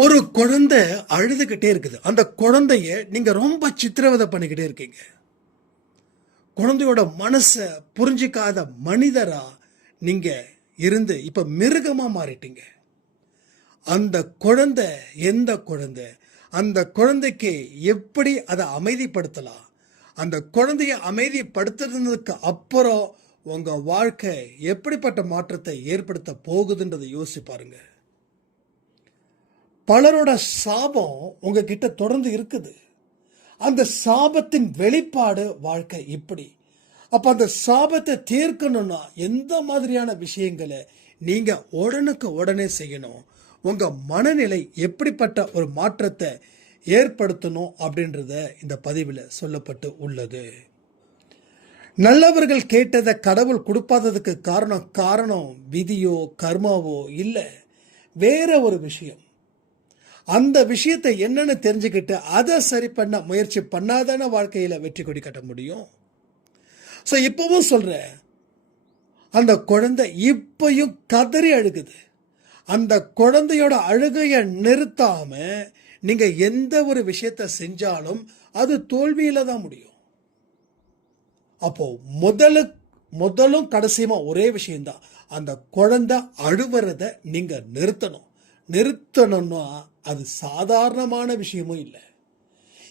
ஒரு குழந்தை அழுதுகிட்டே இருக்குது. அந்த குழந்தைய நீங்க ரொம்ப சித்திரவதை பண்ணிக்கிட்டே இருக்கீங்க. குழந்தையோட மனசை புரிஞ்சிக்காத மனிதரா நீங்க இருந்து இப்ப மிருகமா மாறிட்டீங்க. அந்த குழந்தை எந்த குழந்தை? அந்த குழந்தைக்கு எப்படி அதை அமைதிப்படுத்தலாம்? அந்த குழந்தைய அமைதிப்படுத்துறதுக்கு அப்புறம் உங்க வாழ்க்கை எப்படிப்பட்ட மாற்றத்தை ஏற்படுத்த போகுதுன்றதை யோசிச்சு பாருங்க. பலரோட சாபம் உங்ககிட்ட தொடர்ந்து இருக்குது. அந்த சாபத்தின் வெளிப்பாடு வாழ்க்கை இப்படி. அப்ப அந்த சாபத்தை தீர்க்கணும்னா எந்த மாதிரியான விஷயங்களை நீங்க உடனுக்கு உடனே செய்யணும்? உங்க மனநிலை எப்படிப்பட்ட ஒரு மாற்றத்தை ஏற்படுத்தணும் அப்படின்றத இந்த பதிவில் சொல்லப்பட்டு உள்ளது. நல்லவர்கள் கேட்டதை கடவுள் கொடுப்பாததுக்கு காரணம் விதியோ கர்மாவோ இல்லை, வேற ஒரு விஷயம். அந்த விஷயத்தை என்னன்னு தெரிஞ்சுக்கிட்டு அதை சரி பண்ண முயற்சி பண்ணாதான வாழ்க்கையில வெற்றி கொடி கட்ட முடியும். ஸோ இப்பவும் சொல்றேன், அந்த குழந்தை இப்பயும் கதறி அழுகுது. அந்த குழந்தையோட அழுகையை நிறுத்தாம நீங்க எந்த ஒரு விஷயத்தை செஞ்சாலும் அது தோல்வியில தான் முடியும். அப்போ முதலும் கடைசியுமா ஒரே விஷயம்தான், அந்த குழந்தை அழுவுறத நீங்க நிறுத்தணும்னா அது சாதாரணமான விஷயமும் இல்லை.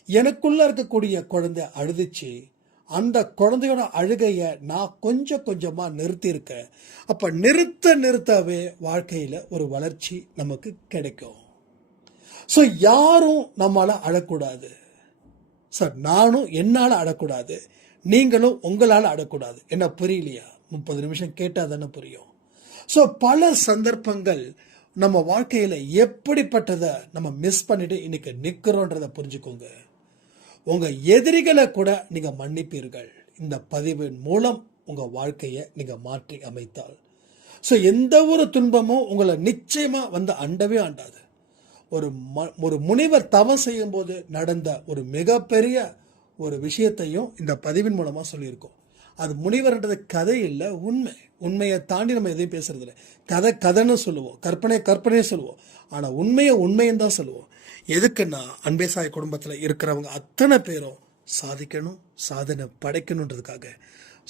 எனக்குள்ள இருக்கக்கூடிய குழந்தை அழுதுச்சு, அந்த குழந்தையோட அழுகையை நான் கொஞ்சம் கொஞ்சமா நிறுத்தியிருக்கேன். அப்ப நிறுத்தவே வாழ்க்கையில ஒரு வளர்ச்சி நமக்கு கிடைக்கும். ஸோ யாரும் நம்மளால அழக்கூடாது. சார் நானும் என்னால் அழக்கூடாது, நீங்களும் உங்களால் அழக்கூடாது. என்ன புரியலையா? 30 நிமிஷம் கேட்டால் தானே புரியும். ஸோ பல சந்தர்ப்பங்கள் நம்ம வாழ்க்கையில் எப்படிப்பட்டதை நம்ம மிஸ் பண்ணிட்டு இன்னைக்கு நிற்கிறோன்றதை புரிஞ்சுக்கோங்க. உங்கள் எதிரிகளை கூட நீங்கள் மன்னிப்பீர்கள் இந்த பதிவின் மூலம். உங்கள் வாழ்க்கையை நீங்கள் மாற்றி அமைத்தால் ஸோ எந்த ஒரு துன்பமும் உங்களை நிச்சயமாக வந்து அண்டவே ஆண்டாது. ஒரு முனிவர் தவம் செய்யும் போது நடந்த ஒரு மிகப்பெரிய ஒரு விஷயத்தையும் இந்த பதிவின் மூலமாக சொல்லியிருக்கோம். அது முனிவர்ன்றது கதை இல்லை, உண்மையை தாண்டி நம்ம எதையும் பேசுறது இல்லை. கதைன்னு சொல்லுவோம், கற்பனையை சொல்லுவோம், ஆனால் உண்மையும் தான் சொல்லுவோம். எதுக்குன்னா அன்பே சாய் குடும்பத்தில் இருக்கிறவங்க அத்தனை பேரும் சாதிக்கணும், சாதனை படைக்கணுன்றதுக்காக.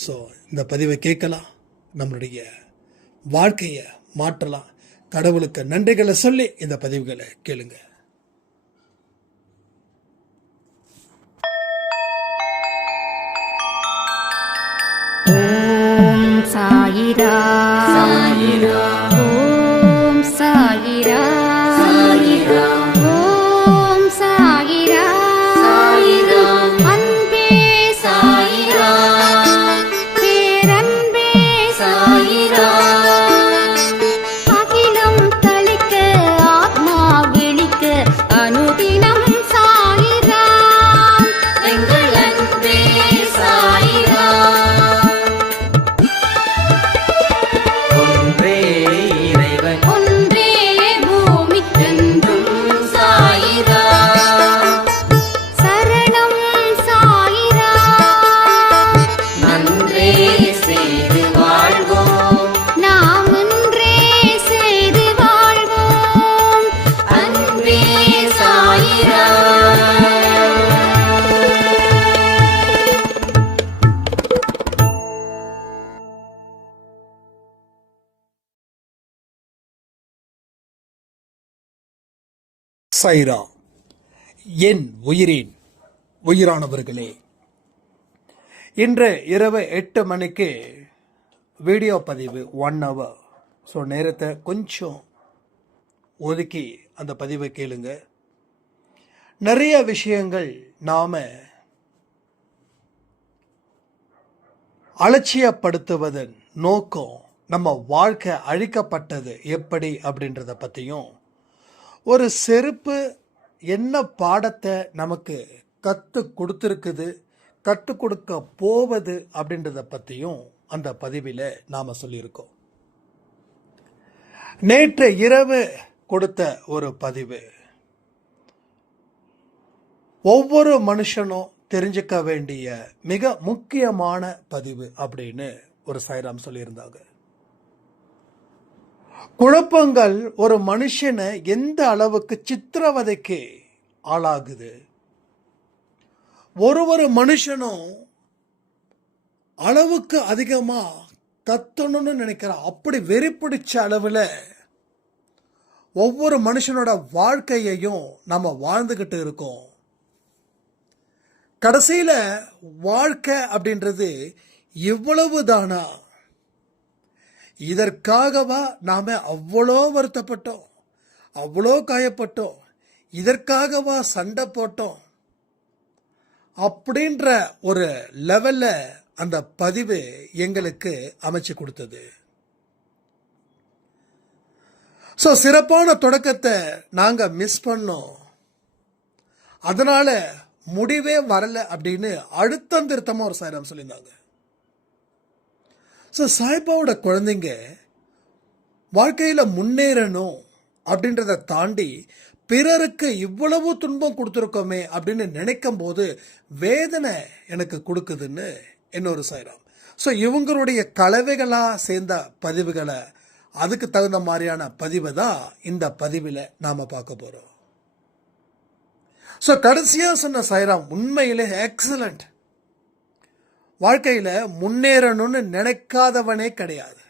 ஸோ இந்த பதிவை கேட்கலாம், நம்மளுடைய வாழ்க்கையை மாற்றலாம். கடவுளுக்கு நன்றிகளை சொல்லி இந்த பதிவுகளை கேளுங்க. ஓம் சாயிரா சாயிரா, ஓம் சாயிரா சாயிரா, ஓம் சாயிரா சாயிரா, அன்பே சாயிரா, பேரன்பே சாயிரா, அகிலம் தளிக்க ஆத்மா விழிக்க அனுதினம் சாயிரா, எங்கள் அன்பே சாயிரா. சாயிரா. என் உயிரானவர்களே, இன்று இரவு 8 மணிக்கு வீடியோ பதிவு 1 hour. ஸோ நேரத்தை கொஞ்சம் ஒதுக்கி அந்த பதிவை கேளுங்க. நிறைய விஷயங்கள் நாம் அலட்சியப்படுத்துவதன் நோக்கம் நம்ம வாழ்க்கை அழிக்கப்பட்டது எப்படி அப்படின்றத பற்றியும், ஒரு செருப்பு என்ன பாடத்தை நமக்கு கற்றுக் கொடுக்க போவது அப்படின்றத பற்றியும் அந்த பதிவில் நாம் சொல்லியிருக்கோம். நேற்று இரவு கொடுத்த ஒரு பதிவு, ஒவ்வொரு மனுஷனும் தெரிஞ்சுக்க வேண்டிய மிக முக்கியமான பதிவு அப்படின்னு ஒரு சாய்ராம் சொல்லியிருந்தாங்க. குழப்பங்கள் ஒரு மனுஷனை எந்த அளவுக்கு சித்திரவதைக்கு ஆளாகுது. ஒரு மனுஷனும் அளவுக்கு அதிகமா கத்தணும்னு நினைக்கிற அப்படி வெறி பிடிச்ச அளவில் ஒவ்வொரு மனுஷனோட வாழ்க்கையையும் நம்ம வாழ்ந்துகிட்டு இருக்கோம். கடைசியில வாழ்க்கை அப்படின்றது இவ்வளவு தானா? இதற்காகவா நாம அவ்வளோ வருத்தப்பட்டோம், அவ்வளோ காயப்பட்டோம், இதற்காகவா சண்டை போட்டோம் அப்படின்ற ஒரு லெவல்ல அந்த பதிவு எங்களுக்கு அமைச்சு கொடுத்தது. ஸோ சிறப்பான தொடக்கத்தை நாங்க மிஸ் பண்ணோம், அதனால முடிவே வரல அப்படின்னு அழுத்தம் திருத்தமா ஒரு சாயிரம் சொல்லியிருந்தாங்க. ஸோ சாய்பாவோட குழந்தைங்க வாழ்க்கையில முன்னேறணும் அப்படின்றத தாண்டி பிறருக்கு இவ்வளவு துன்பம் கொடுத்துருக்கோமே அப்படின்னு நினைக்கும் போது வேதனை எனக்கு கொடுக்குதுன்னு இன்னொரு சாயிரம். ஸோ இவங்களுடைய கலவைகளா சேர்ந்த பதிவுகளை, அதுக்கு தகுந்த மாதிரியான பதிவை தான் இந்த பதிவில் நாம பார்க்க போறோம். ஸோ கடைசியா சொன்ன சாயிரம் உண்மையிலே எக்ஸலண்ட். வாழ்க்கையில முன்னேறணும்னு நினைக்காதவனே கிடையாது.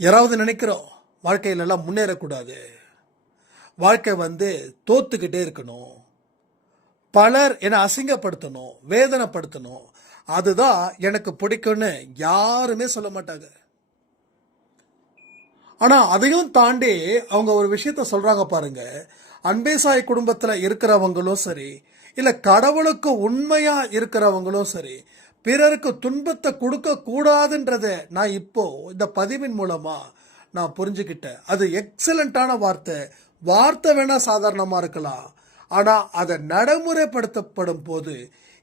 யாராவது நினைக்கிறோம் வாழ்க்கையில எல்லாம் முன்னேறக்கூடாது, வாழ்க்கை தோத்துக்கிட்டே இருக்கணும், பலர் என்னை அசிங்கப்படுத்தணும், வேதனைப்படுத்தணும், அதுதான் எனக்கு பிடிக்கும்னு யாருமே சொல்ல மாட்டாங்க. ஆனா அதையும் தாண்டி அவங்க ஒரு விஷயத்த சொல்றாங்க பாருங்க. அன்பேசாய் குடும்பத்துல இருக்கிறவங்களும் சரி, இல்ல கடவுளுக்கு உண்மையா இருக்கிறவங்களும் சரி, பிறருக்கு துன்பத்தை கொடுக்க கூடாதுன்றத நான் இப்போ இந்த பதிவின் மூலமா நான் புரிஞ்சுக்கிட்டேன். அது எக்ஸலண்டான வார்த்தை வேணா சாதாரணமா இருக்கலாம், ஆனா அதை நடைமுறைப்படுத்தப்படும் போது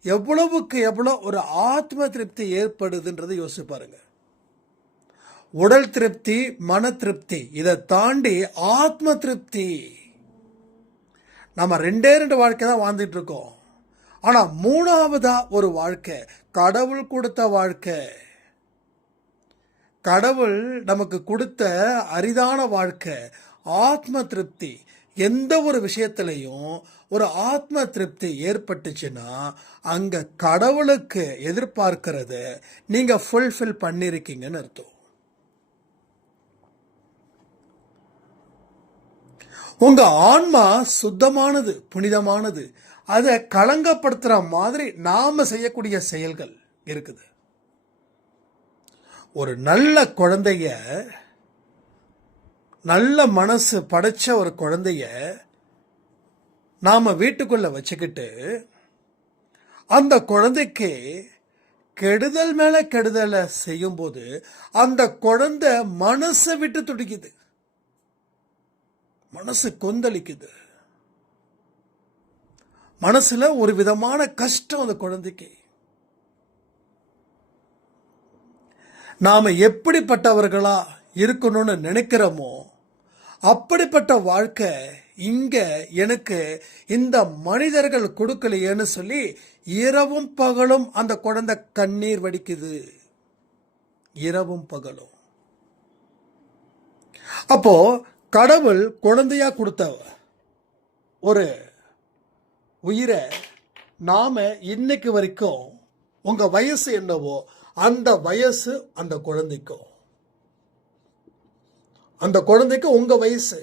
எவ்வளவுக்கு எவ்வளவு ஒரு ஆத்ம திருப்தி ஏற்படுதுன்றதை யோசிச்சு பாருங்க. உடல் திருப்தி, மன திருப்தி, இதை தாண்டி ஆத்ம திருப்தி. நம்ம ரெண்டே வாழ்க்கை தான் வாழ்ந்துட்டு இருக்கோம். ஆனா மூணாவதா ஒரு வாழ்க்கை, கடவுள் கொடுத்த வாழ்க்கை, கடவுள் நமக்கு கொடுத்த அரிதான வாழ்க்கை, ஆத்ம திருப்தி. எந்த ஒரு விஷயத்திலையும் ஒரு ஆத்ம திருப்தி ஏற்பட்டுச்சுன்னா அங்க கடவுளுக்கு எதிர்பார்க்கிறத நீங்க ஃபுல்ஃபில் பண்ணிருக்கீங்கன்னு அர்த்தம். உங்க ஆன்மா சுத்தமானது, புனிதமானது. அதை களங்கப்படுத்துற மாதிரி நாம செய்யக்கூடிய செயல்கள் இருக்குது. ஒரு நல்ல குழந்தைய, நல்ல மனசு படைச்ச ஒரு குழந்தைய நாம வீட்டுக்குள்ள வச்சுக்கிட்டு அந்த குழந்தைக்கு கெடுதல் மேல கெடுதலை செய்யும் போது அந்த குழந்தை மனசை விட்டு துடிக்குது, மனசு கொந்தளிக்குது, மனசுல ஒரு விதமான கஷ்டம் அந்த குழந்தைக்கு. நாம எப்படிப்பட்டவர்களா இருக்கணும்னு நினைக்கிறோமோ அப்படிப்பட்ட வாழ்க்கை இங்க எனக்கு இந்த மனிதர்கள் கொடுக்கலையேன்னு சொல்லி இரவும் பகலும் அந்த குழந்தை கண்ணீர் வடிக்குது, இரவும் பகலும். அப்போ கடவுள் குழந்தையா கொடுத்த ஒரு உயிரை நாம இன்னைக்கு வரைக்கும், உங்க வயசு என்னவோ அந்த வயசு அந்த குழந்தைக்கும், அந்த குழந்தைக்கு உங்க வயசு.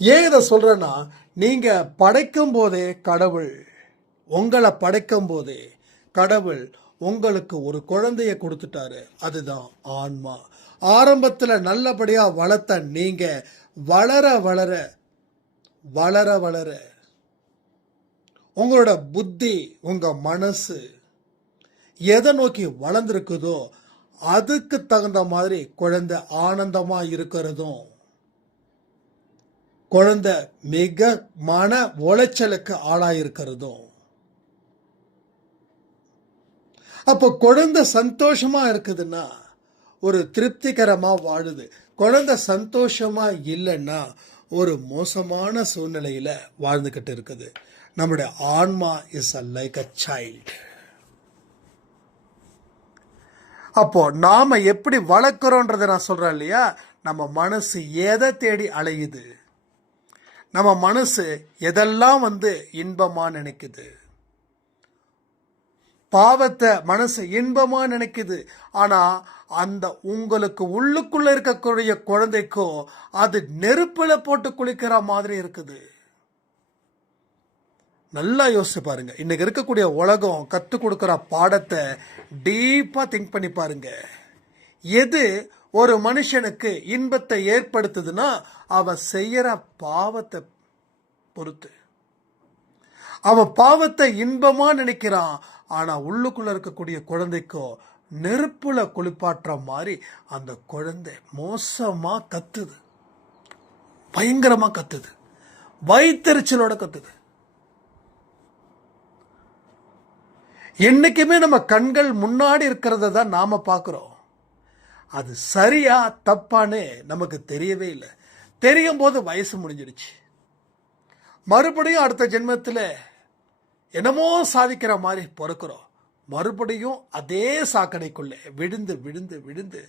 ஏன் இதை சொல்றேன்னா, நீங்க படைக்கும் போதே கடவுள், உங்களை படைக்கும் போதே கடவுள் உங்களுக்கு ஒரு குழந்தைய கொடுத்துட்டாரு, அதுதான் ஆன்மா. ஆரம்பத்துல நல்லபடியா வளர்த்த நீங்க வளர வளர வளர வளர உங்களோட புத்தி, உங்க மனசு எதை நோக்கி வளர்ந்துருக்குதோ அதுக்கு தகுந்த மாதிரி குழந்தை ஆனந்தமா இருக்கிறதும், குழந்தை மிக மன உளைச்சலுக்கு ஆளாயிருக்கிறதும். அப்போ குழந்தை சந்தோஷமா இருக்குதுன்னா ஒரு திருப்திகரமா வாழுது. குழந்தை சந்தோஷமா இல்லைன்னா ஒரு மோசமான சூழ்நிலையில வாழ்ந்துகிட்டு இருக்குது. நம்முடைய ஆன்மா இஸ் லைக் அ சைல்ட். அப்போ நாம எப்படி வளர்க்குறோன்றதை நான் சொல்றேன் இல்லையா, நம்ம மனசு எதை தேடி அலையுது, நம்ம மனசு எதெல்லாம் இன்பமா நினைக்குது. பாவத்தை மனசு இன்பமா நினைக்குது. ஆனா அந்த உங்களுக்கு உள்ளுக்குள்ள இருக்கக்கூடிய குழந்தைக்கும் அது நெருப்புல போட்டு குளிக்கிற மாதிரி இருக்குது. நல்லா யோசிச்சு பாருங்க. இன்னைக்கு இருக்கக்கூடிய உலகம் கற்றுக் கொடுக்குற பாடத்தை டீப்பா திங்க் பண்ணி பாருங்க. எது ஒரு மனுஷனுக்கு இன்பத்தை ஏற்படுத்துதுன்னா அவன் செய்யற பாவத்தை பொறுத்து. அவன் பாவத்தை இன்பமா நினைக்கிறான். ஆனா உள்ளுக்குள்ள இருக்கக்கூடிய குழந்தைக்கோ நெருப்புல குளிப்பாற்ற மாதிரி அந்த குழந்தை மோசமா கத்துது, பயங்கரமா கத்துது, வயிற்றெரிச்சலோட கத்துது. என்னைக்குமே நம்ம கண்கள் முன்னாடி இருக்கிறத தான் நாம பார்க்கிறோம். அது சரியா தப்பான்னு நமக்கு தெரியவே இல்லை. தெரியும் போது வயசு முடிஞ்சிடுச்சு. மறுபடியும் அடுத்த ஜென்மத்தில் என்னமோ சாதிக்கிற மாதிரி பிறக்கிறோம். மறுபடியும் அதே சாக்கடைக்குள்ளே விழுந்து விழுந்து விழுந்து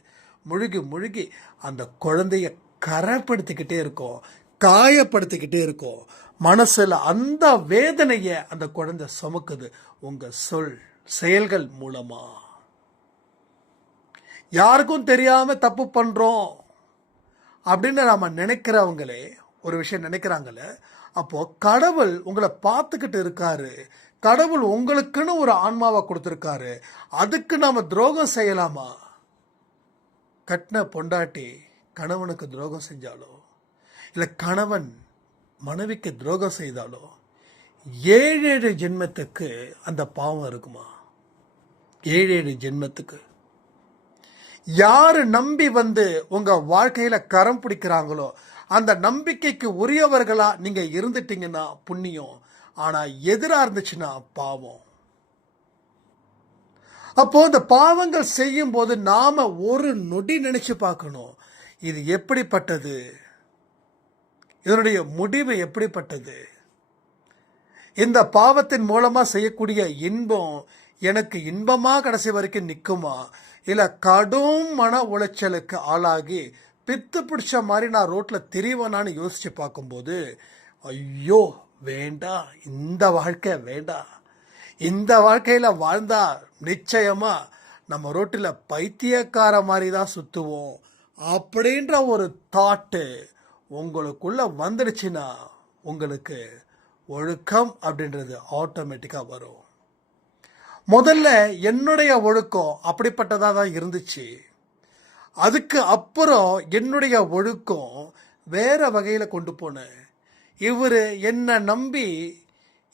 முழுகி முழுகி அந்த குழந்தைய கரைப்படுத்திக்கிட்டே இருக்கோம், காயப்படுத்திக்கிட்டே இருக்கோம். மனசுல அந்த வேதனையை அந்த குழந்தை சுமக்குது உங்க செயல்கள் மூலமா. யாருக்கும் தெரியாம தப்பு பண்றோம் அப்படின்னு நாம நினைக்கிறவங்களே ஒரு விஷயம் நினைக்கிறாங்களே, அப்போ கடவுள் உங்களை பார்த்துக்கிட்டு இருக்காரு. கடவுள் உங்களுக்குன்னு ஒரு ஆன்மாவை கொடுத்துருக்காரு. அதுக்கு நாம துரோகம் செய்யலாமா? கட்டின பொண்டாட்டி கணவனுக்கு துரோகம் செஞ்சாலோ, இல்லை கணவன் மனைவிக்கு துரோகம் செய்தாலோ 7 ஜென்மத்துக்கு அந்த பாவம் இருக்குமா? 7 ஜென்மத்துக்கு. யாரு நம்பி உங்க வாழ்க்கையில கரம் பிடிக்கிறாங்களோ அந்த நம்பிக்கைக்கு உரியவர்களா நீங்க இருந்துட்டீங்கன்னா புண்ணியம். ஆனா எதிரா இருந்துச்சுன்னா பாவம். அப்போ இந்த பாவங்கள் செய்யும் போது நாம ஒரு நொடி நினைச்சு பார்க்கணும், இது எப்படிப்பட்டது, இதனுடைய முடிவு எப்படிப்பட்டது. இந்த பாவத்தின் மூலமா செய்யக்கூடிய இன்பம் எனக்கு இன்பமா கடைசி வரைக்கும் நிற்குமா, இல்ல கடும் மன உளைச்சலுக்கு ஆளாகி பித்து பிடிச்ச மாதிரி நான் ரோட்ல திரிவனான்னு யோசிச்சு பார்க்கும்போது ஐயோ வேண்டாம், இந்த வாழ்க்கை வேண்டாம். இந்த வாழ்க்கையில வாழ்ந்தா நிச்சயமா நம்ம ரோட்டில் பைத்தியக்கார மாதிரி தான் சுத்துவோம் அப்படின்ற ஒரு தாட்டு உங்களுக்குள்ள வந்துடுச்சுன்னா உங்களுக்கு ஒழுக்கம் அப்படின்றது ஆட்டோமேட்டிக்கா வரும். முதல்ல என்னுடைய ஒழுக்கம் அப்படிப்பட்டதாக தான் இருந்துச்சு. அதுக்கு அப்புறம் என்னுடைய ஒழுக்கம் வேற வகையில கொண்டு போனேன். இவர் என்னை நம்பி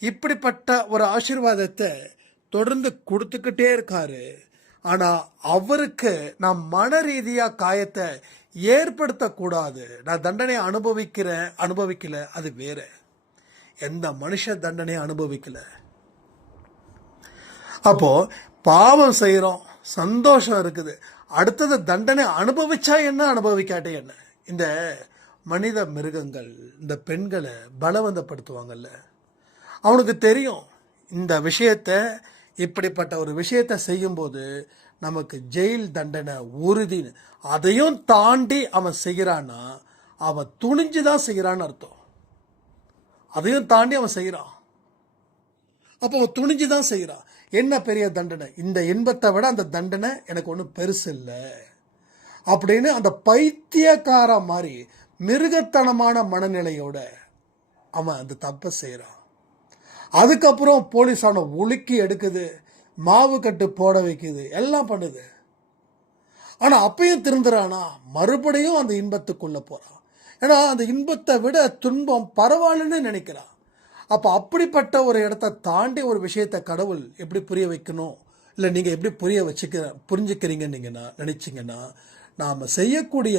இப்படிப்பட்ட ஒரு ஆசீர்வாதத்தை தொடர்ந்து கொடுத்துக்கிட்டே இருக்காரு. ஆனா அவருக்கு நான் மன ரீதியா காயத்தை ஏற்படுத்தக்கூடாது. நான் தண்டனை அனுபவிக்கல, அது வேற. எந்த மனுஷ தண்டனையை அனுபவிக்கல. அப்போ பாவம் செய்யறோம், சந்தோஷம் இருக்குது. அடுத்தது தண்டனை அனுபவிச்சா என்ன, அனுபவிக்காட்டே என்ன. இந்த மனித மிருகங்கள் இந்த பெண்களை பலவந்தப்படுத்துவாங்கல்ல, அவனுக்கு தெரியும் இந்த விஷயத்தை, இப்படிப்பட்ட ஒரு விஷயத்தை செய்யும்போது நமக்கு ஜெயில் தண்டனை உறுதின்னு. அதையும் தாண்டி அவன் செய்கிறான்னா அவன் துணிஞ்சுதான் செய்கிறான்னு அர்த்தம். அதையும் தாண்டி அவன் செய்கிறான், அப்போ அவன் துணிஞ்சுதான் செய்கிறான். என்ன பெரிய தண்டனை, இந்த இன்பத்தை விட அந்த தண்டனை எனக்கு ஒன்றும் பெருசு இல்லை அப்படின்னு அந்த பைத்தியக்கார மாதிரி மிருகத்தனமான மனநிலையோட அவன் அந்த தப்பை செய்கிறான். அதுக்கப்புறம் போலீஸ் அவனை உலுக்கி எடுக்குது, மாவு கட்டு போட வைக்குது, எல்லாம் பண்ணுது. ஆனால் அப்பயும் திருந்துறானா, மறுபடியும் அந்த இன்பத்துக்குள்ள போறான். ஏன்னா அந்த இன்பத்தை விட துன்பம் பரவாயில்லன்னு நினைக்கிறான். அப்போ அப்படிப்பட்ட ஒரு இடத்த தாண்டி ஒரு விஷயத்தை கடவுள் எப்படி புரிய வைக்கணும், இல்லை நீங்கள் எப்படி புரிஞ்சுக்கிறீங்கன்னு நினைச்சிங்கன்னா, நாம் செய்யக்கூடிய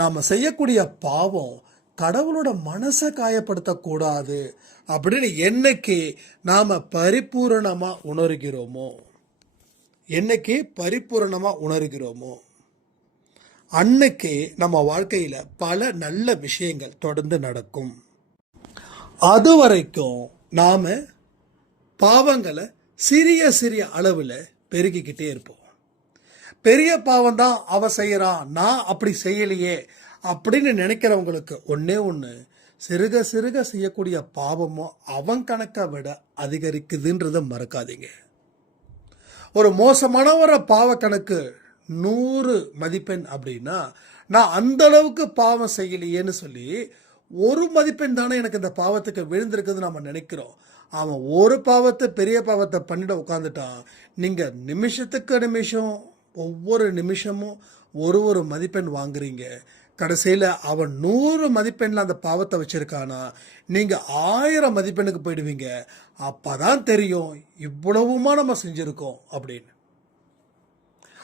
நாம் செய்யக்கூடிய பாவம் கடவுளோட மனசை காயப்படுத்தக்கூடாது அப்படின்னு என்னைக்கு நாம் பரிபூரணமாக உணர்கிறோமோ அன்னைக்கு நம்ம வாழ்க்கையில் பல நல்ல விஷயங்கள் தொடர்ந்து நடக்கும். அது வரைக்கும் நாம் பாவங்களை சிறிய அளவில் பெருகிக்கிட்டே இருப்போம். பெரிய பாவம் தான் அவ செய்யறான், நான் அப்படி செய்யலையே அப்படின்னு நினைக்கிறவங்களுக்கு ஒன்னே ஒன்று, சிறுக சிறுக செய்யக்கூடிய பாவமும் அவன் கணக்கை விட அதிகரிக்குதுன்றதை மறக்காதீங்க. ஒரு மோசமானவர பாவ கணக்கு 100 மதிப்பெண் அப்படின்னா, நான் அந்த அளவுக்கு பாவம் செய்யலையேன்னு சொல்லி 1 மதிப்பெண் தானே எனக்கு இந்த பாவத்துக்கு விழுந்திருக்குது நம்ம நினைக்கிறோம். அவன் ஒரு பாவத்தை, பெரிய பாவத்தை பண்ணிட உட்காந்துட்டான். நீங்கள் நிமிஷத்துக்கு நிமிஷம், ஒவ்வொரு நிமிஷமும் ஒரு மதிப்பெண் வாங்குறீங்க. கடைசியில் அவன் 100 மதிப்பெண்ணில் அந்த பாவத்தை வச்சிருக்கானா, நீங்கள் 1000 மதிப்பெண்ணுக்கு போயிடுவீங்க. அப்பதான் தெரியும் இவ்வளவுமா நம்ம செஞ்சுருக்கோம் அப்படின்னு.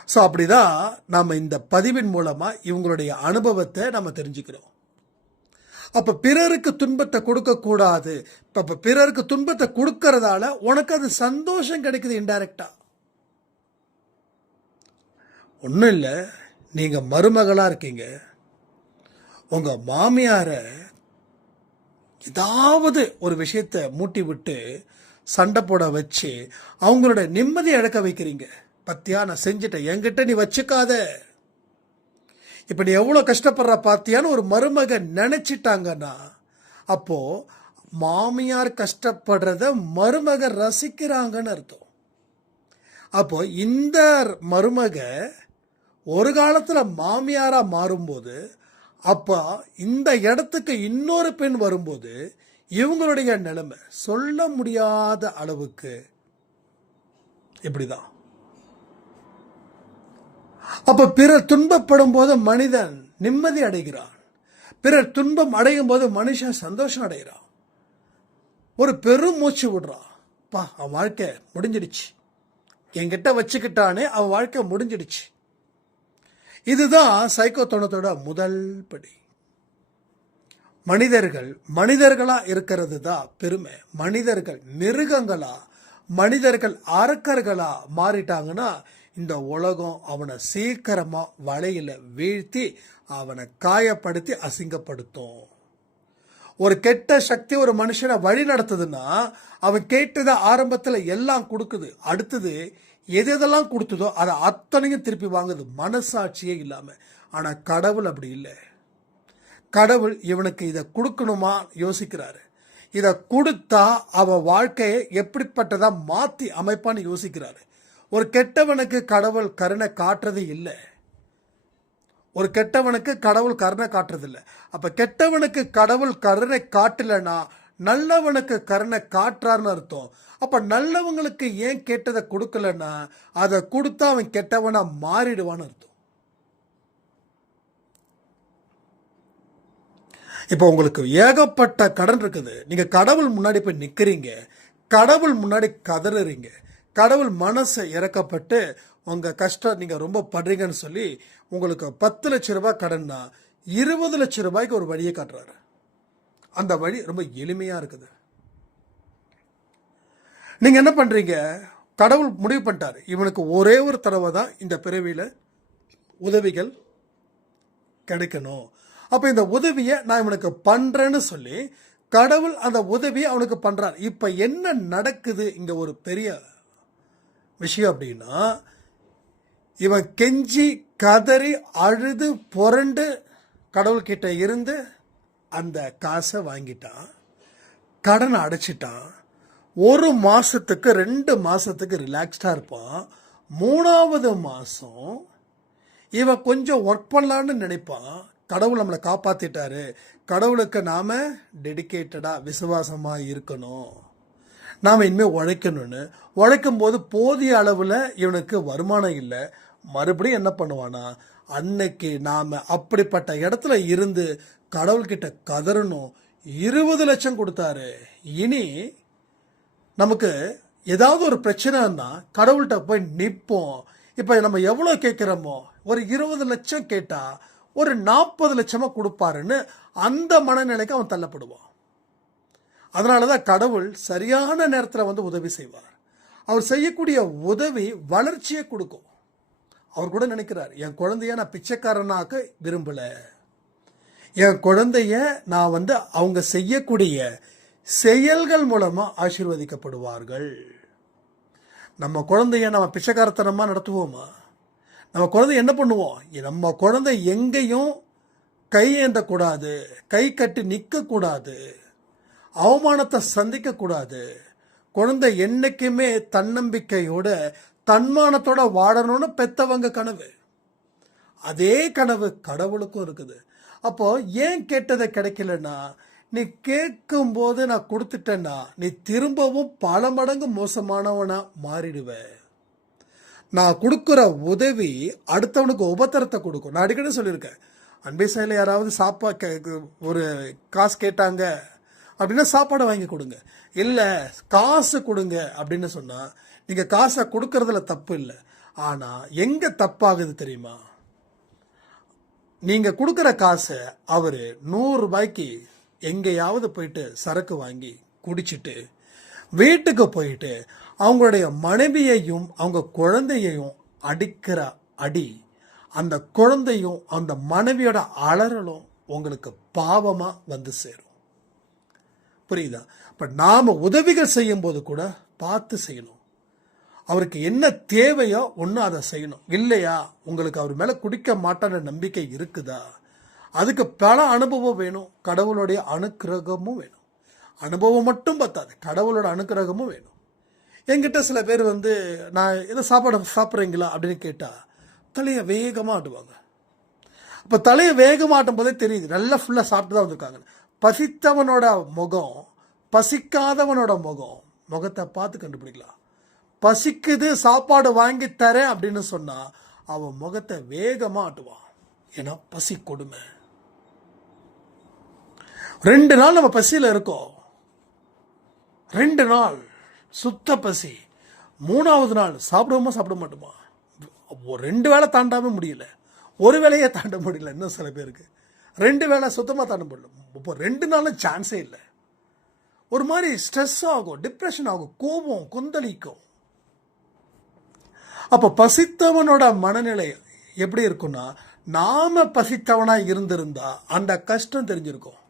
ஸோ அப்படிதான் நாம் இந்த பதிவின் மூலமாக இவங்களுடைய அனுபவத்தை நம்ம தெரிஞ்சுக்கிறோம். அப்போ பிறருக்கு துன்பத்தை கொடுக்கக்கூடாது. இப்போ பிறருக்கு துன்பத்தை கொடுக்கறதால உனக்கு அது சந்தோஷம் கிடைக்குது இன்டைரக்டா. ஒன்றும் இல்லை, நீங்கள் மருமகளாக இருக்கீங்க, உங்கள் மாமியாரை ஏதாவது ஒரு விஷயத்தை மூட்டி விட்டு சண்டை போட வச்சு அவங்களோட நிம்மதியை இழக்க வைக்கிறீங்க. பத்தியா, நான் செஞ்சுட்டேன், என்கிட்ட நீ வச்சுக்காத, இப்போ நீ எவ்வளோ கஷ்டப்படுற பாத்தியான்னு ஒரு மருமக நினச்சிட்டாங்கன்னா, அப்போ மாமியார் கஷ்டப்படுறத மருமக ரசிக்கிறாங்கன்னு அர்த்தம். அப்போ இந்த மருமக ஒரு காலத்தில் மாமியாராக மாறும்போது, அப்போ இந்த இடத்துக்கு இன்னொரு பெண் வரும்போது இவங்களுடைய நிலைமை சொல்ல முடியாத அளவுக்கு இப்படிதான். அப்ப பிறர் துன்பப்படும் போது மனிதன் நிம்மதி அடைகிறான், பிறர் துன்பம் அடையும் போது மனுஷன் சந்தோஷம் அடைகிறான், ஒரு பெரும் மூச்சு விடுறான். பா, அவன் வாழ்க்கை முடிஞ்சிடுச்சு, என்கிட்ட வச்சுக்கிட்டானே அவன் வாழ்க்கை முடிஞ்சிடுச்சு. இதுதான் சைக்கோத்தனத்தோட முதல் படி. மனிதர்களா இருக்கிறது தான் பெருமை. மனிதர்கள் மிருகங்களா, மனிதர்கள் அரக்கர்களா மாறிட்டாங்கன்னா இந்த உலகம் அவனை சீக்கிரமா வலையில வீழ்த்தி அவனை காயப்படுத்தி அசிங்கப்படுத்தும். ஒரு கெட்ட சக்தி ஒரு மனுஷனை வழி நடத்துதுன்னா அவன் கேட்டதை ஆரம்பத்தில் எல்லாம் கொடுக்குது, அடுத்தது எதெல்லாம் கொடுத்ததோ அதை அத்தனையும் திருப்பி வாங்குது, மனசாட்சியே இல்லாம. ஆனா கடவுள் அப்படி இல்லை. கடவுள் இவனுக்கு இதை கொடுக்கணுமா யோசிக்கிறாரு, இதை கொடுத்தா அவன் வாழ்க்கையை எப்படிப்பட்டதா மாத்தி அமைப்பான்னு யோசிக்கிறாரு. ஒரு கெட்டவனுக்கு கடவுள் கருணை காட்டுறது இல்லை, ஒரு கெட்டவனுக்கு கடவுள் கருணை காட்டுறது இல்லை. அப்ப கெட்டவனுக்கு கடவுள் கருணை காட்டலன்னா நல்லவனுக்கு கருணை காட்டுறாருன்னு அர்த்தம். அப்ப நல்லவங்களுக்கு ஏன் கெட்டதை கொடுக்கலன்னா அதை கொடுத்தா அவன் கெட்டவனா மாறிடுவான்னு அர்த்தம். இப்போ உங்களுக்கு ஏகப்பட்ட கடன் இருக்குது, நீங்க கடவுள் முன்னாடி போய் நிக்கிறீங்க, கடவுள் முன்னாடி கதறீங்க, கடவுள் மனசை இறக்கப்பட்டு உங்க கஷ்டம் நீங்க ரொம்ப படுறீங்கன்னு சொல்லி உங்களுக்கு 10 லட்சம் ரூபாய் கடன்னா 20 லட்சம் ரூபாய்க்கு ஒரு வழியை காட்டுறாரு. அந்த வழி ரொம்ப எளிமையா இருக்குது. நீங்க என்ன பண்றீங்க, கடவுள் முடிவு பண்ணிட்டாரு இவனுக்கு ஒரே ஒரு தடவை தான் இந்த பிறவியில உதவிகள் கிடைக்கணும், அப்ப இந்த உதவியை நான் இவனுக்கு பண்றேன்னு சொல்லி கடவுள் அந்த உதவியை அவனுக்கு பண்றார். இப்ப என்ன நடக்குது இங்க ஒரு பெரிய விஷயம் அப்படின்னா, இவன் கெஞ்சி கதறி அழுது புரண்டு கடவுள்கிட்ட இருந்து அந்த காசை வாங்கிட்டான், கடனை அடைச்சிட்டான். 1 மாசத்துக்கு 2 மாசத்துக்கு ரிலாக்ஸ்டா இருப்பான். 3வது மாசம் இவன் கொஞ்சம் ஒர்க் பண்ணலான்னு நினைப்பான். கடவுள் நம்மளை காப்பாத்திட்டாரு, கடவுளுக்கு நாம டெடிகேட்டடா விசுவாசமா இருக்கணும், நாம் இனிமேல் உழைக்கணும்னு உழைக்கும் போது போதிய அளவில் இவனுக்கு வருமானம் இல்லை. மறுபடியும் என்ன பண்ணுவானா, அன்னைக்கு நாம் அப்படிப்பட்ட இடத்துல இருந்து கடவுள்கிட்ட கதறணும். 20 லட்சம் கொடுத்தாரு, இனி நமக்கு ஏதாவது ஒரு பிரச்சனைன்னா கடவுள்கிட்ட போய் நிற்போம். இப்போ நம்ம எவ்வளோ கேட்குறோமோ, ஒரு 20 லட்சம் கேட்டால் ஒரு 40 லட்சமாக கொடுப்பாருன்னு அந்த மனநிலைக்கு அவன் தள்ளப்படுவான். அதனால தான் கடவுள் சரியான நேரத்தில் வந்து உதவி செய்வார். அவர் செய்யக்கூடிய உதவி வளர்ச்சியை கொடுக்கும். அவர் கூட நினைக்கிறார், என் குழந்தைய நான் பிச்சைக்காரனாக்க விரும்பல, என் குழந்தைய நான் வந்து அவங்க செய்யக்கூடிய செயல்கள் மூலமா ஆசீர்வதிக்கப்படுவார்கள். நம்ம குழந்தைய நம்ம பிச்சைக்காரத்தனமா நடத்துவோமா? நம்ம குழந்தை என்ன பண்ணுவோம், நம்ம குழந்தை எங்கேயும் கை ஏந்தக்கூடாது, கை கட்டி நிற்கக்கூடாது, அவமானத்தை சந்திக்கக்கூடாது. குழந்தை என்னைக்குமே தன்னம்பிக்கையோட தன்மானத்தோட வாழணும்னு பெத்தவங்க கனவு. அதே கனவு கடவுளுக்கும் இருக்குது. அப்போ ஏன் கேட்டதை கிடைக்கலன்னா, நீ கேட்கும்போது நான் கொடுத்துட்டேன்னா நீ திரும்பவும் பல மடங்கு மோசமானவனா மாறிடுவ. நான் கொடுக்குற உதவி அடுத்தவனுக்கு உபத்திரத்தை கொடுக்கும். நான் அடிக்கடி சொல்லியிருக்கேன், அன்பே சாயில் யாராவது ஒரு காசு கேட்டாங்க அப்படின்னா சாப்பாடு வாங்கி கொடுங்க, இல்லை காசு கொடுங்க அப்படின்னு சொன்னால் நீங்கள் காசை கொடுக்கறதுல தப்பு இல்லை. ஆனால் எங்கே தப்பாகுது தெரியுமா, நீங்கள் கொடுக்குற காசை அவர் 100 ரூபாய்க்கு எங்கேயாவது போயிட்டு சரக்கு வாங்கி குடிச்சிட்டு வீட்டுக்கு போயிட்டு அவங்களுடைய மனைவியையும் அவங்க குழந்தையையும் அடிக்கிற அடி, அந்த குழந்தையும் அந்த மனைவியோட அலறலும் உங்களுக்கு பாவமாக வந்து சேரும். புரியுதா? இப்போ நாம் உதவிகள் செய்யும் போது கூட பார்த்து செய்யணும். அவருக்கு என்ன தேவையோ ஒன்று அதை செய்யணும். இல்லையா, உங்களுக்கு அவர் மேலே குடிக்க மாட்டான நம்பிக்கை இருக்குதா, அதுக்கு பல அனுபவம் வேணும், கடவுளுடைய அனுக்கிரகமும் வேணும். அனுபவம் மட்டும் பத்தாது, கடவுளோட அனுக்கிரகமும் வேணும். என்கிட்ட சில பேர் நான் எதை சாப்பிட்றீங்களா அப்படின்னு கேட்டால் தலையை வேகமாக ஆட்டுவாங்க. அப்போ தலையை வேகமாக ஆட்டும் போதே தெரியுது நல்லா ஃபுல்லாக சாப்பிட்டு தான் வந்திருக்காங்க. பசித்தவனோட முகம், பசிக்காதவனோட முகத்தை பார்த்து கண்டுபிடிக்கலாம். பசிக்குது சாப்பாடு வாங்கி தரேன் அப்படின்னு சொன்னால் அவன் முகத்தை வேகமாக ஆட்டுவான். ஏன்னா பசி கொடுமை. 2 நாள் நம்ம பசியில் இருக்கோம், 2 நாள் சுத்த பசி, 3ஆவது நாள் சாப்பிடுவோமா சாப்பிட மாட்டோமா, 2 வேளை தாண்டாம முடியல, 1 வேளையே தாண்ட முடியல. இன்னும் சில பேருக்கு 2 வேளை சுத்தமாக தாண்ட முடியல. இப்போ 2 நாளும் சான்ஸே இல்லை. ஒரு மாதிரி ஸ்ட்ரெஸ் ஆகும், டிப்ரெஷன் ஆகும், கோபம் கொந்தளிக்கும். அப்போ பசித்தவனோட மனநிலை எப்படி இருக்குன்னா, நாம பசித்தவனா இருந்திருந்தா அந்த கஷ்டம் தெரிஞ்சிருக்கும்.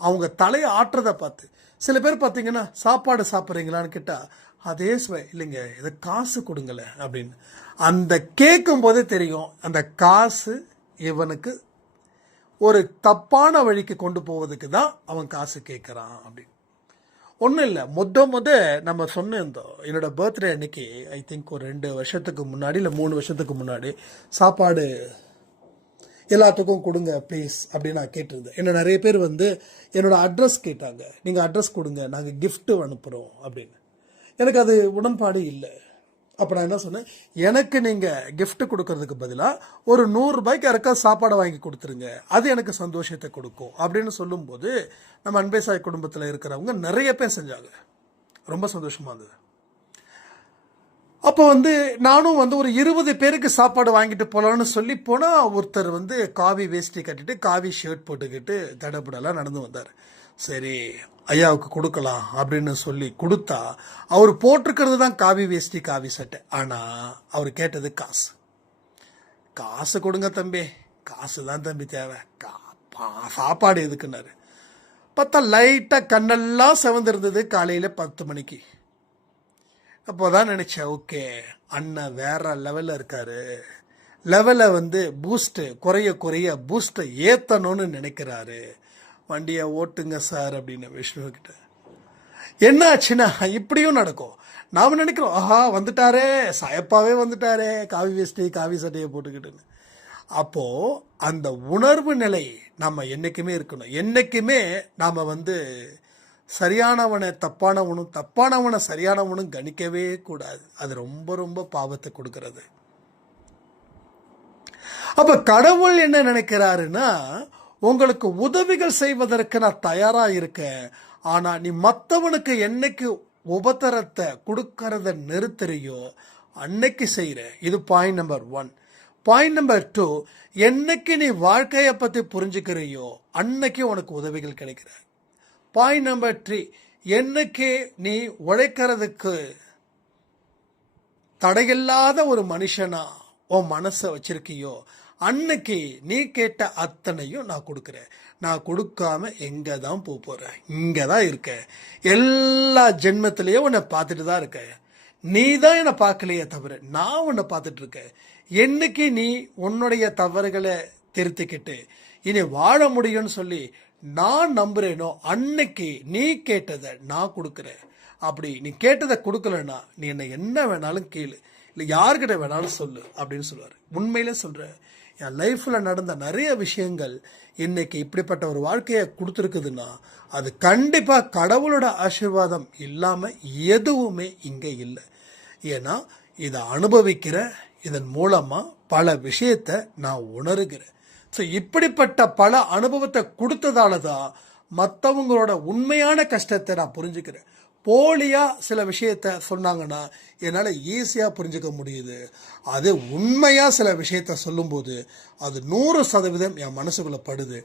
அவங்க தலையை ஆட்டுறதை பார்த்து சில பேர் பார்த்தீங்கன்னா, சாப்பாடு சாப்பிட்றீங்களான்னு கேட்டால் அதே இல்லைங்க இதை காசு கொடுங்களேன் அப்படின்னு. அந்த கேட்கும் போதே தெரியும் அந்த காசு இவனுக்கு ஒரு தப்பான வழிக்கு கொண்டு போவதுக்கு தான் அவன் காசு கேட்குறான் அப்படின்னு. ஒன்றும் இல்லை, நம்ம சொன்னிருந்தோம், என்னோட பர்த்டே அன்னைக்கு ஐ திங்க் ஒரு 2 வருஷத்துக்கு முன்னாடி இல்லை 3 வருஷத்துக்கு முன்னாடி சாப்பாடு எல்லாத்துக்கும் கொடுங்க ப்ளீஸ் அப்படின்னு நான் கேட்டிருந்தேன். என்ன நிறைய பேர் என்னோட அட்ரஸ் கேட்டாங்க, நீங்கள் அட்ரஸ் கொடுங்க நாங்கள் கிஃப்ட்டு அனுப்புகிறோம் அப்படின்னு. எனக்கு அது உடன்பாடு இல்லை. அப்போ நான் என்ன சொன்னேன், எனக்கு நீங்கள் கிஃப்ட் கொடுக்கறதுக்கு பதிலாக ஒரு 100 ரூபாய்க்கு யாருக்காவது சாப்பாடை வாங்கி கொடுத்துருங்க, அது எனக்கு சந்தோஷத்தை கொடுக்கும் அப்படின்னு சொல்லும்போது நம்ம அன்பே சாய் குடும்பத்தில் இருக்கிறவங்க நிறைய பேர் செஞ்சாங்க. ரொம்ப சந்தோஷமாக இருந்தது. அப்போ நானும் ஒரு 20 பேருக்கு சாப்பாடு வாங்கிட்டு போகலான்னு சொல்லி போனால் ஒருத்தர் காவி வேஷ்டி கட்டிட்டு காவி ஷர்ட் போட்டுக்கிட்டு தடபுடலாம் நடந்து வந்தார். சரி ஐயாவுக்கு கொடுக்கலாம் அப்படின்னு சொல்லி கொடுத்தா அவர் போட்டிருக்கிறது தான் காவி வேஷ்டி காவி சட்டை. ஆனால் அவர் கேட்டது காசு. காசு கொடுங்க தம்பி, காசு தான் தம்பி தேவை, சாப்பாடு எதுக்குன்னாரு. பார்த்தா லைட்டாக கண்ணெல்லாம் செவந்திருந்தது காலையில் 10 மணிக்கு. அப்போ தான் நினச்சேன், ஓகே அண்ணன் வேற லெவலில் இருக்காரு, லெவலை பூஸ்ட்டு குறைய பூஸ்ட்டை ஏற்றணும்னு நினைக்கிறாரு, வண்டியை ஓட்டுங்க சார் அப்படின்னு விஷ்ணுக்கிட்ட. என்ன ஆச்சுன்னா இப்படியும் நடக்கும். நாம் நினைக்கிறோம், ஆஹா வந்துட்டாரே சாயப்பாவே வந்துட்டாரே காவி வேஷ்டி காவி சட்டையை போட்டுக்கிட்டுன்னு. அப்போது அந்த உணர்வு நிலை நம்ம என்றைக்குமே இருக்கணும். என்றைக்குமே நாம் சரியானவனை தப்பானவனும் தப்பானவனை சரியானவனும் கணிக்கவே கூடாது. அது ரொம்ப ரொம்ப பாவத்தை கொடுக்கறது. அப்போ கடவுள் என்ன நினைக்கிறாருன்னா, உங்களுக்கு உதவிகள் செய்வதற்கு நான் தயாராக இருக்கேன், ஆனால் நீ மற்றவனுக்கு என்னைக்கு உபத்திரத்தை கொடுக்கறத நிறுத்துறியோ அன்னைக்கு செய்கிற. இது பாயிண்ட் நம்பர் 1. பாயிண்ட் நம்பர் 2, என்னைக்கு நீ வாழ்க்கையை பற்றி புரிஞ்சுக்கிறியோ அன்னைக்கு உனக்கு உதவிகள் கிடைக்கிற. பாயிண்ட் நம்பர் 3, என்னைக்கு நீ உழைக்கிறதுக்கு தடையில்லாத ஒரு மனுஷனா உன் மனசை வச்சிருக்கியோ அன்னைக்கு நீ கேட்ட அத்தனையும் நான் கொடுக்குறேன். நான் கொடுக்காம எங்கே தான் போகிறேன், இங்கே தான் இருக்கேன். எல்லா ஜென்மத்திலையும் உன்னை பார்த்துட்டு தான் இருக்கேன். நீ தான் என்னை பார்க்கலையே தவிர நான் உன்னை பார்த்துட்டு இருக்கேன். என்னைக்கு நீ உன்னுடைய தவறுகளை திருத்திக்கிட்டு இனி வாழ முடியும்னு சொல்லி நான் நம்புறேனோ அன்னைக்கு நீ கேட்டதை நான் கொடுக்குறேன். அப்படி நீ கேட்டதை கொடுக்கலன்னா நீ என்னை என்ன வேணாலும் கேளு, இல்லை யார்கிட்ட வேணாலும் சொல்லு அப்படின்னு சொல்லுவார். உண்மையிலே சொல்கிறேன், என் லைஃப்பில் நடந்த நிறைய விஷயங்கள் இன்னைக்கு இப்படிப்பட்ட ஒரு வாழ்க்கையை கொடுத்துருக்குதுன்னா அது கண்டிப்பாக கடவுளோட ஆசீர்வாதம் இல்லாமல் எதுவுமே இங்கே இல்லை. ஏன்னா இதை அனுபவிக்கிற, இதன் மூலமாக பல விஷயத்தை நான் உணர்கிறேன். ஸோ இப்படிப்பட்ட பல அனுபவத்தை கொடுத்ததால தான் மற்றவங்களோட உண்மையான கஷ்டத்தை நான் புரிஞ்சுக்கிறேன். போலியாக சில விஷயத்த சொன்னாங்கன்னா என்னால் ஈஸியாக புரிஞ்சுக்க முடியுது. அது உண்மையாக சில விஷயத்த சொல்லும்போது அது 100% என் மனசுக்குள்ளே படுது.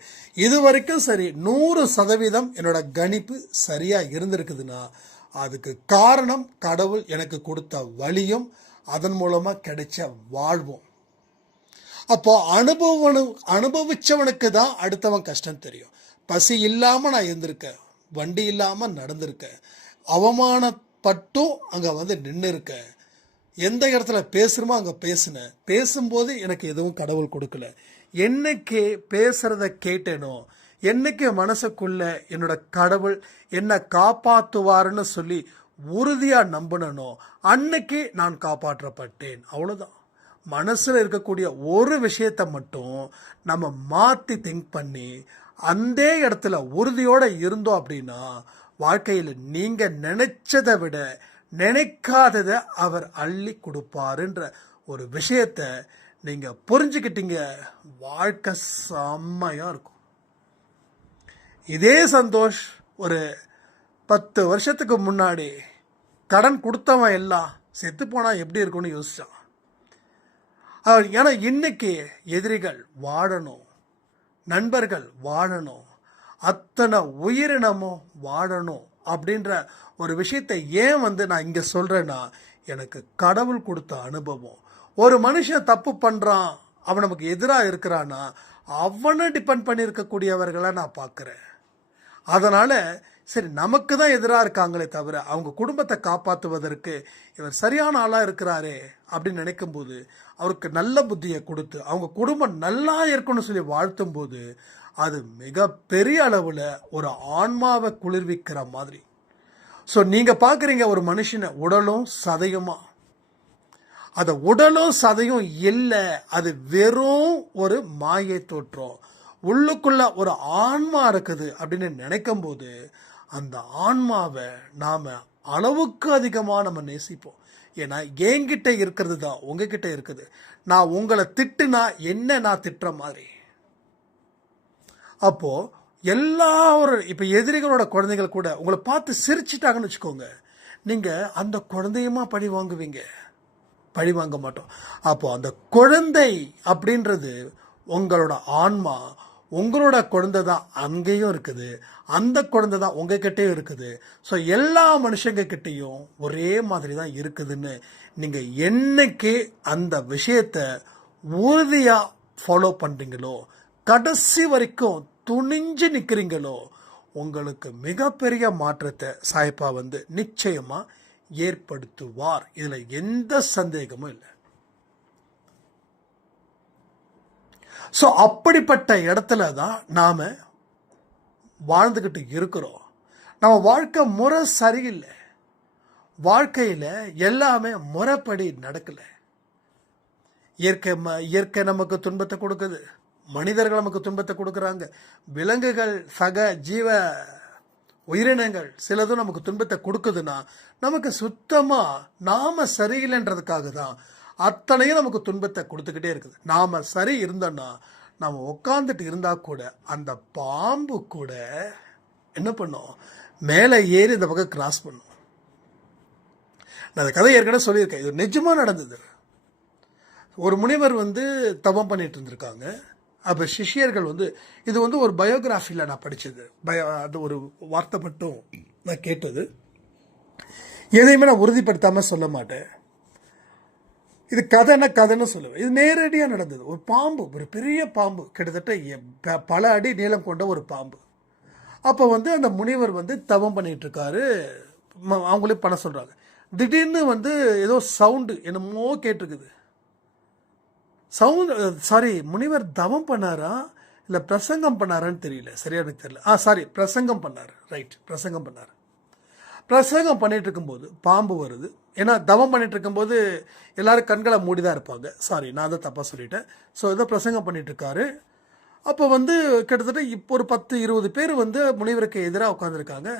இது வரைக்கும் சரி 100% என்னோட கணிப்பு சரியாக இருந்திருக்குதுன்னா அதுக்கு காரணம் கடவுள் எனக்கு கொடுத்த வழியும் அதன் மூலமாக கிடைச்ச வாழ்வும். அப்போ அனுபவிச்சவனுக்கு தான் அடுத்தவன் கஷ்டம் தெரியும். பசி இல்லாமல் நான் இருந்திருக்கேன், வண்டி இல்லாமல் நடந்திருக்கேன், அவமானப்பட்டும் அங்கே நின்று இருக்கேன், எந்த இடத்துல பேசுகிறோமோ அங்கே பேசினேன், பேசும்போது எனக்கு எதுவும் கடவுள் கொடுக்கல. என்னைக்கு பேசுகிறத கேட்டேனோ, என்னைக்கு மனசுக்குள்ள என்னோட கடவுள் என்னை காப்பாற்றுவாருன்னு சொல்லி உறுதியாக நம்பினனோ அன்னைக்கு நான் காப்பாற்றப்பட்டேன். அவ்வளோதான். மனசில் இருக்கக்கூடிய ஒரு விஷயத்தை மட்டும் நம்ம மாற்றி திங்க் பண்ணி அந்த இடத்துல உறுதியோடு இருந்தோம் அப்படின்னா வாழ்க்கையில் நீங்கள் நினைச்சதை விட நினைக்காததை அவர் அள்ளி கொடுப்பாருன்ற ஒரு விஷயத்தை நீங்கள் புரிஞ்சுக்கிட்டீங்க, வாழ்க்கை செம்மையாக இருக்கும். இதே சந்தோஷ் ஒரு 10 வருஷத்துக்கு முன்னாடி கடன் கொடுத்தவன் எல்லாம் செத்து போனால் எப்படி இருக்கும்னு யோசிச்சான். ஏன்னா இன்னைக்கு எதிரிகள் வாழணும், நண்பர்கள் வாழணும், அத்தனை உயிரினமும் வாழணும் அப்படின்ற ஒரு விஷயத்தை ஏன் நான் இங்கே சொல்கிறேன்னா எனக்கு கடவுள் கொடுத்த அனுபவம். ஒரு மனுஷன் தப்பு பண்ணுறான், அவன் நமக்கு எதிராக இருக்கிறான்னா அவனை டிபெண்ட் பண்ணி இருக்கக்கூடியவர்களை நான் பார்க்குறேன். அதனால் சரி நமக்கு தான் எதிராக இருக்காங்களே தவிர அவங்க குடும்பத்தை காப்பாற்றுவதற்கு இவர் சரியான ஆளாக இருக்கிறாரே அப்படின்னு நினைக்கும்போது அவருக்கு நல்ல புத்தியை கொடுத்து அவங்க குடும்பம் நல்லா இருக்குன்னு சொல்லி வாழ்த்தும் போது அது மிகப்பெரிய அளவில் ஒரு ஆன்மாவை குளிர்விக்கிற மாதிரி. ஸோ நீங்கள் பார்க்குறீங்க ஒரு மனுஷனை உடலும் சதையுமா, அது உடலும் சதையும் இல்லை, அது வெறும் ஒரு மாயை தோற்றம். உள்ளுக்குள்ள ஒரு ஆன்மா இருக்குது அப்படின்னு நினைக்கும் போது அந்த ஆன்மாவை நாம் அளவுக்கு அதிகமாக நம்ம நேசிப்போம். ஏன்னா என்கிட்ட இருக்கிறது தான் உங்ககிட்ட இருக்குது. நான் உங்களை திட்டுனா என்ன நான் திட்டுற மாதிரி. அப்போது இப்போ எதிரிகளோட குழந்தைகள் கூட உங்களை பார்த்து சிரிச்சிட்டாங்கன்னு வச்சுக்கோங்க, நீங்கள் அந்த குழந்தையுமா பழி வாங்குவீங்க? பழி வாங்க மாட்டோம். அப்போது அந்த குழந்தை அப்படின்றது உங்களோட ஆன்மா, உங்களோட குழந்தை தான் அங்கேயும் இருக்குது, அந்த குழந்தை தான் உங்ககிட்டயும் இருக்குது. ஸோ எல்லா மனுஷங்கக்கிட்டேயும் ஒரே மாதிரி தான் இருக்குதுன்னு நீங்கள் என்னைக்கு அந்த விஷயத்தை உறுதியாக ஃபாலோ பண்ணுறீங்களோ, கடைசி வரைக்கும் துணிஞ்சு நிற்கிறீங்களோ, உங்களுக்கு மிகப்பெரிய மாற்றத்தை சாய்ப்பா நிச்சயமாக ஏற்படுத்துவார். இதில் எந்த சந்தேகமும் இல்லை. ஸோ அப்படிப்பட்ட இடத்துல தான் நாம் வாழ்ந்துக்கிட்டு இருக்கிறோம். நம்ம வாழ்க்கை முறை சரியில்லை, வாழ்க்கையில் எல்லாமே முறைப்படி நடக்கலை. இயற்கை நமக்கு துன்பத்தை கொடுக்குது, மனிதர்கள் நமக்கு துன்பத்தை கொடுக்குறாங்க, விலங்குகள் சக ஜீவ உயிரினங்கள் சிலதும் நமக்கு துன்பத்தை கொடுக்குதுன்னா நமக்கு சுத்தமாக நாம் சரியில்லைன்றதுக்காக தான் அத்தனையும் நமக்கு துன்பத்தை கொடுத்துக்கிட்டே இருக்குது. நாம் சரி இருந்தோன்னா நாம் உட்காந்துட்டு இருந்தால் கூட அந்த பாம்பு கூட என்ன பண்ணும், மேலே ஏறி இந்த பக்கம் கிராஸ் பண்ணும். நான் அந்த கதை ஏற்கனவே சொல்லியிருக்கேன், இது நிஜமாக நடந்தது. ஒரு முனிவர் தவம் பண்ணிட்டு இருந்திருக்காங்க. அப்போ சிஷியர்கள் இது ஒரு பயோகிராஃபியில் நான் படித்தது, அது ஒரு வார்த்தை மட்டும் நான் கேட்டது, எதையுமே நான் உறுதிப்படுத்தாமல் சொல்ல மாட்டேன். இது கதைன்னு சொல்லுவேன். இது நேரடியாக நடந்தது. ஒரு பாம்பு, ஒரு பெரிய பாம்பு, கிட்டத்தட்ட பல அடி நீளம் கொண்ட ஒரு பாம்பு. அப்போ அந்த முனிவர் தவம் பண்ணிட்டு இருக்காரு, அவங்களே பண்ண சொல்கிறாங்க. திடீர்னு ஏதோ சவுண்டு என்னமோ கேட்டிருக்குது. முனிவர் தவம் பண்ணாரா இல்லை பிரசங்கம் பண்ணாரான்னு தெரியல, சரியா எனக்கு தெரியல. பிரசங்கம் பண்ணார். ரைட், பிரசங்கம் பண்ணார். பிரசங்கம் பண்ணிட்டு இருக்கும்போது பாம்பு வருது. ஏன்னா தவம் பண்ணிட்டு இருக்கும்போது எல்லாரும் கண்களை மூடி தான் இருப்பாங்க. நான் தான் தப்பாக சொல்லிட்டேன். ஸோ ஏதோ பிரசங்கம் பண்ணிட்டு இருக்காரு. அப்போ கிட்டத்தட்ட இப்போ ஒரு 10-20 பேர் முனிவருக்கு எதிராக உட்காந்துருக்காங்க.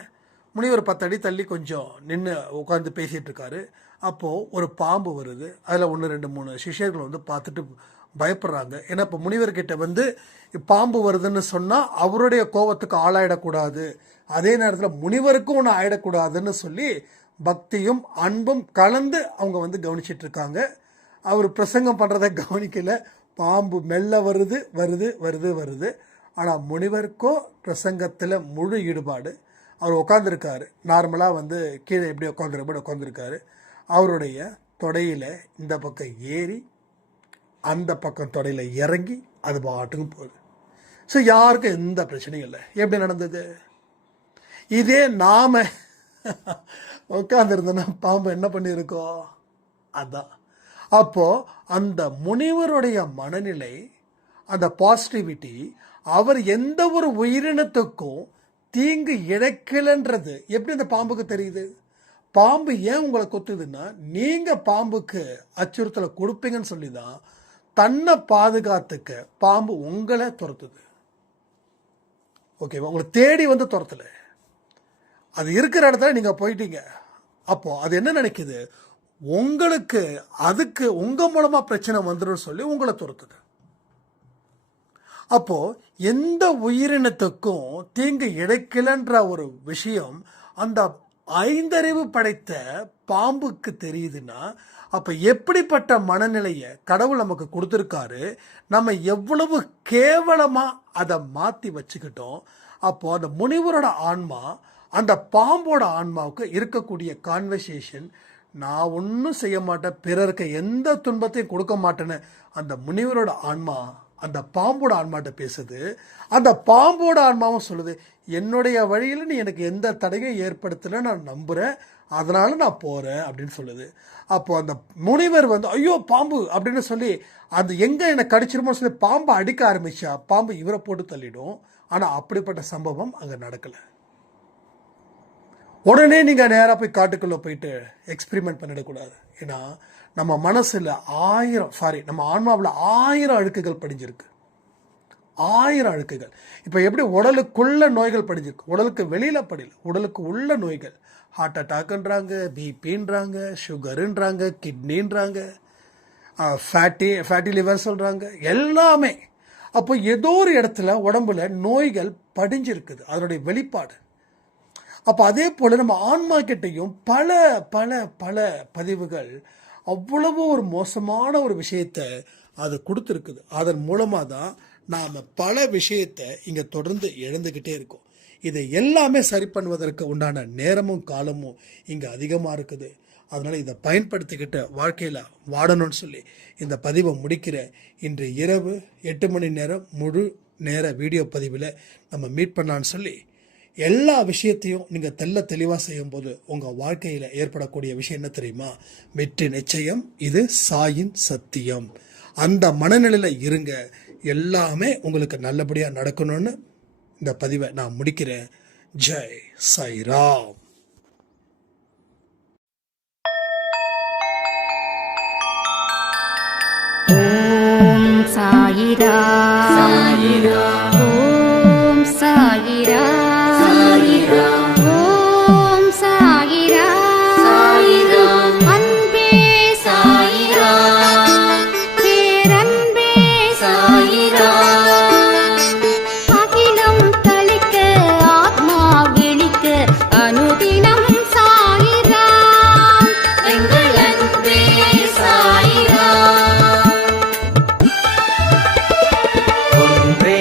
முனிவர் 10 அடி தள்ளி கொஞ்சம் நின்று உட்காந்து பேசிகிட்டு இருக்காரு. அப்போது ஒரு பாம்பு வருது. அதில் 1, 2, 3 சிஷ்யர்கள் பார்த்துட்டு பயப்படுறாங்க. ஏன்னா இப்போ முனிவர்கிட்ட பாம்பு வருதுன்னு சொன்னால் அவருடைய கோபத்துக்கு ஆளாயிடக்கூடாது, அதே நேரத்தில் முனிவருக்கும் ஒன்று ஆயிடக்கூடாதுன்னு சொல்லி பக்தியும் அன்பும் கலந்து அவங்க கவனிச்சிட்டு இருக்காங்க. அவர் பிரசங்கம் பண்ணுறதை கவனிக்கல. பாம்பு மெல்ல வருது வருது வருது வருது. ஆனால் முனிவருக்கோ பிரசங்கத்தில் முழு ஈடுபாடு. அவர் உட்காந்துருக்காரு. நார்மலாக கீழே எப்படி உட்காந்துருக்காரு. அவருடைய தொடையில் இந்த பக்கம் ஏறி அந்த பக்கம் தொடையில் இறங்கி அது பாட்டுக்கும் போகுது. ஸோ யாருக்கும் எந்த பிரச்சனையும் இல்லை. எப்படி நடந்தது? இதே நாம உட்காந்துருந்தோன்னா பாம்பு என்ன பண்ணியிருக்கோம்? அதான். அப்போது அந்த முனிவருடைய மனநிலை, அந்த பாசிட்டிவிட்டி, அவர் எந்த ஒரு உயிரினத்துக்கும் தீங்கு இழைக்கலன்றது எப்படி அந்த பாம்புக்கு தெரியுது? பாம்பு ஏன் உங்களை கொத்துதுன்னா நீங்கள் பாம்புக்கு அச்சுறுத்தலை கொடுப்பீங்கன்னு சொல்லி தான் தன்னை பாதுகாத்துக்க பாம்பு உங்களை துரத்துது. ஓகேவா? உங்களை தேடி துரத்தலை. அது இருக்கிற இடத்துல நீங்கள் போயிட்டீங்க. அப்போது அது என்ன நினைக்குது? உங்களுக்கு அதுக்கு உங்கள் மூலமாக பிரச்சனை வந்துடும் சொல்லி உங்களை துரத்துது. அப்போது எந்த உயிரினத்துக்கும் தீங்கு இழைக்கலன்ற ஒரு விஷயம் அந்த 5 அறிவு படைத்த பாம்புக்கு தெரியுதுன்னா, அப்போ எப்படிப்பட்ட மனநிலையை கடவுள் நமக்கு கொடுத்துருக்காரு, நம்ம எவ்வளவு கேவலமாக அதை மாற்றி வச்சுக்கிட்டோம். அப்போது அந்த முனிவரோட ஆன்மா அந்த பாம்போட ஆன்மாவுக்கு இருக்கக்கூடிய கான்வர்சேஷன், நான் ஒன்றும் செய்ய மாட்டேன், பிறருக்கு எந்த துன்பத்தையும் கொடுக்க மாட்டேன்னு அந்த முனிவரோட ஆன்மா அந்த பாம்போட ஆன்மாட்ட பேசுது. அந்த பாம்போட ஆன்மாவும் சொல்லுது, என்னுடைய வழியில் நீ எனக்கு எந்த தடையும் ஏற்படுத்தலை, நான் நம்புகிறேன், அதனால நான் போகிறேன் அப்படின்னு சொல்லுது. அப்போ அந்த முனிவர் ஐயோ பாம்பு அப்படின்னு சொல்லி அது எங்கே என்னை கடிச்சிருமோ சொல்லி பாம்பை அடிக்க ஆரம்பிச்சா பாம்பு இவரை போட்டு தள்ளிடும். ஆனால் அப்படிப்பட்ட சம்பவம் அங்கே நடக்கலை. உடனே நீங்கள் நேராக போய் காட்டுக்குள்ளே போயிட்டு எக்ஸ்பிரிமெண்ட் பண்ணிடக்கூடாது. ஏன்னா நம்ம மனசில் நம்ம ஆன்மாவில் 1000 அழுக்குகள் படிஞ்சிருக்கு. 1000 அழுக்குகள். இப்போ எப்படி உடலுக்குள்ள நோய்கள் படிஞ்சிருக்கு, உடலுக்கு வெளியில் படியல, உடலுக்கு உள்ள நோய்கள், ஹார்ட் அட்டாக்ன்றாங்க, பிபின்றாங்க, சுகருன்றாங்க, கிட்னின்றாங்க, ஃபேட்டி லிவர் சொல்கிறாங்க, எல்லாமே. அப்போ ஏதோ ஒரு இடத்துல உடம்புல நோய்கள் படிஞ்சிருக்குது, அதனுடைய வெளிப்பாடு. அப்போ அதே போல் நம்ம ஆன்மா கிட்டையும் பல பல பல பதிவுகள், அவ்வளவு ஒரு மோசமான ஒரு விஷயத்தை அது கொடுத்துருக்குது. அதன் மூலமாக தான் நாம் பல விஷயத்தை இங்கே தொடர்ந்து இழந்துக்கிட்டே இருக்கோம். இதை எல்லாமே சரி பண்ணுவதற்கு உண்டான நேரமும் காலமும் இங்கே அதிகமாக இருக்குது. அதனால் இதை பயன்படுத்திக்கிட்ட வாழ்க்கையில் வாடணும்னு சொல்லி இந்த பதிவை முடிக்கிற. இன்று இரவு 8 மணி நேரம் முழு நேர வீடியோ பதிவில் நம்ம மீட் பண்ணலான்னு சொல்லி, எல்லா விஷயத்தையும் நீங்கள் தெளிவாக செய்யும்போது உங்கள் வாழ்க்கையில் ஏற்படக்கூடிய விஷயம் என்ன தெரியுமா? வெற்றி நிச்சயம். இது சாயின் சத்தியம். அந்த மனநிலையில் இருங்க. எல்லாமே உங்களுக்கு நல்லபடியாக நடக்கணும்னு இந்த பதிவை நான் முடிக்கிறேன். ஜெய் சாய்ராம். ஓம் சாயிரா சாயிரா, ஓம் சாயிரா சாயிரா, ஓம் சாயிரா சாயிரா, அன்பே சாயிரா, பேரன்பே சாயிரா, அகிலம் தளிக்க ஆத்மா விழிக்க அனுதினம் சாயிரா, எங்கள் அன்பே சாயிரா. ஒன்றே